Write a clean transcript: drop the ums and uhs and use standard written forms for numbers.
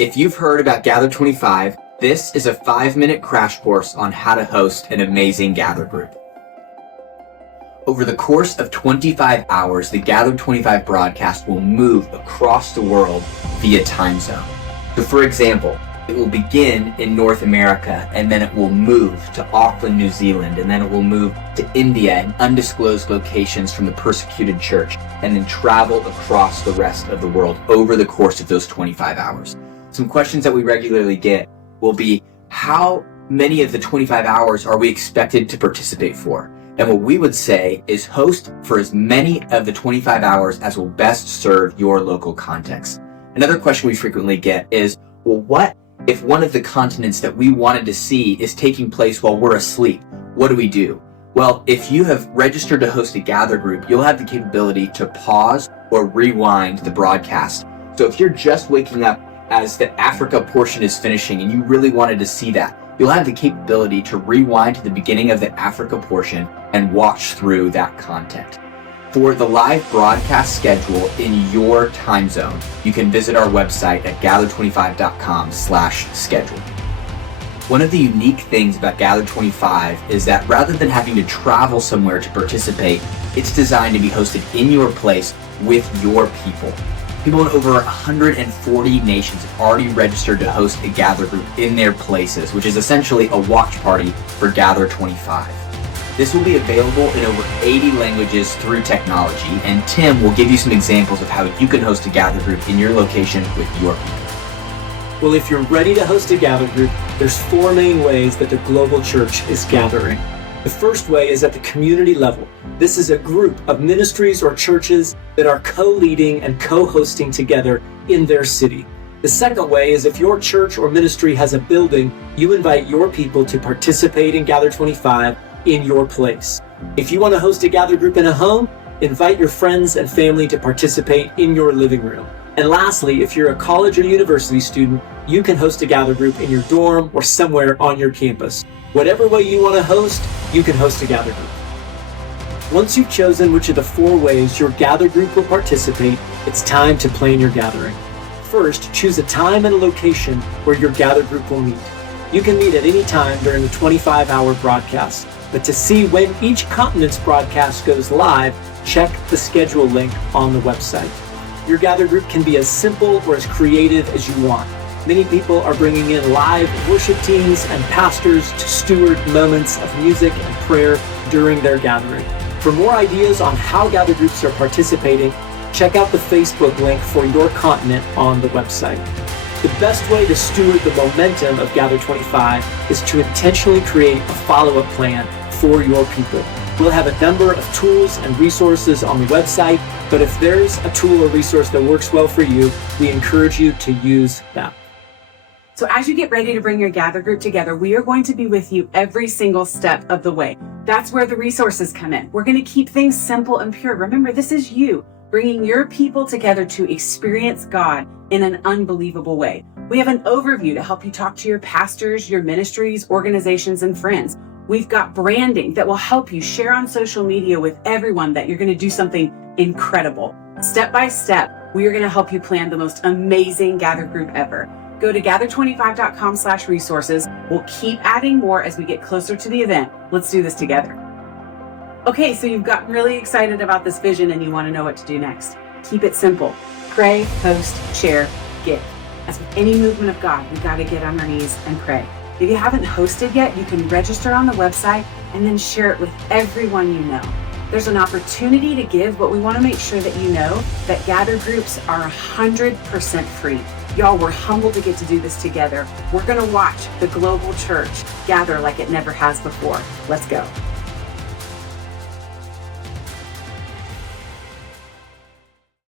If you've heard about Gather 25, this is a 5-minute crash course on how to host an amazing Gather group. Over the course of 25 hours, the Gather 25 broadcast will move across the world via time zone. So for example, it will begin in North America, and then it will move to Auckland, New Zealand, and then it will move to India and undisclosed locations from the persecuted church, and then travel across the rest of the world over the course of those 25 hours. Some questions that we regularly get will be, how many of the 25 hours are we expected to participate for? And what we would say is host for as many of the 25 hours as will best serve your local context. Another question we frequently get is, well, what if one of the continents that we wanted to see is taking place while we're asleep? What do we do? Well, if you have registered to host a Gather group, you'll have the capability to pause or rewind the broadcast. So if you're just waking up as the Africa portion is finishing and you really wanted to see that, you'll have the capability to rewind to the beginning of the Africa portion and watch through that content. For the live broadcast schedule in your time zone, you can visit our website at gather25.com/schedule. One of the unique things about Gather 25 is that rather than having to travel somewhere to participate, it's designed to be hosted in your place with your people. People in over 140 nations have already registered to host a Gather group in their places, which is essentially a watch party for Gather 25. This will be available in over 80 languages through technology, and Tim will give you some examples of how you can host a Gather group in your location with your people. Well, if you're ready to host a Gather group, there's 4 main ways that the global church is gathering. The first way is at the community level. This is a group of ministries or churches that are co-leading and co-hosting together in their city. The second way is if your church or ministry has a building, you invite your people to participate in Gather 25 in your place. If you want to host a Gather group in a home, invite your friends and family to participate in your living room. And lastly, if you're a college or university student, you can host a Gather group in your dorm or somewhere on your campus. Whatever way you want to host, you can host a Gather group. Once you've chosen which of the 4 ways your Gather group will participate, it's time to plan your gathering. First, choose a time and a location where your Gather group will meet. You can meet at any time during the 25-hour broadcast, but to see when each continent's broadcast goes live, check the schedule link on the website. Your Gather group can be as simple or as creative as you want. Many people are bringing in live worship teams and pastors to steward moments of music and prayer during their gathering. For more ideas on how Gather groups are participating, check out the Facebook link for your continent on the website. The best way to steward the momentum of Gather 25 is to intentionally create a follow-up plan for your people. We'll have a number of tools and resources on the website, but if there's a tool or resource that works well for you, we encourage you to use that. So as you get ready to bring your Gather group together, we are going to be with you every single step of the way. That's where the resources come in. We're going to keep things simple and pure. Remember, this is you bringing your people together to experience God in an unbelievable way. We have an overview to help you talk to your pastors, your ministries, organizations, and friends. We've got branding that will help you share on social media with everyone that you're going to do something incredible. Step by step, we are going to help you plan the most amazing Gather group ever. Go to gather25.com/resources. We'll keep adding more as we get closer to the event. Let's do this together. Okay, so you've gotten really excited about this vision and you want to know what to do next. Keep it simple. Pray, host, share, give. As with any movement of God, we've got to get on our knees and pray. If you haven't hosted yet, you can register on the website and then share it with everyone you know. There's an opportunity to give, but we want to make sure that you know that Gather groups are 100% free. Y'all, we're humbled to get to do this together. We're going to watch the global church gather like it never has before. Let's go.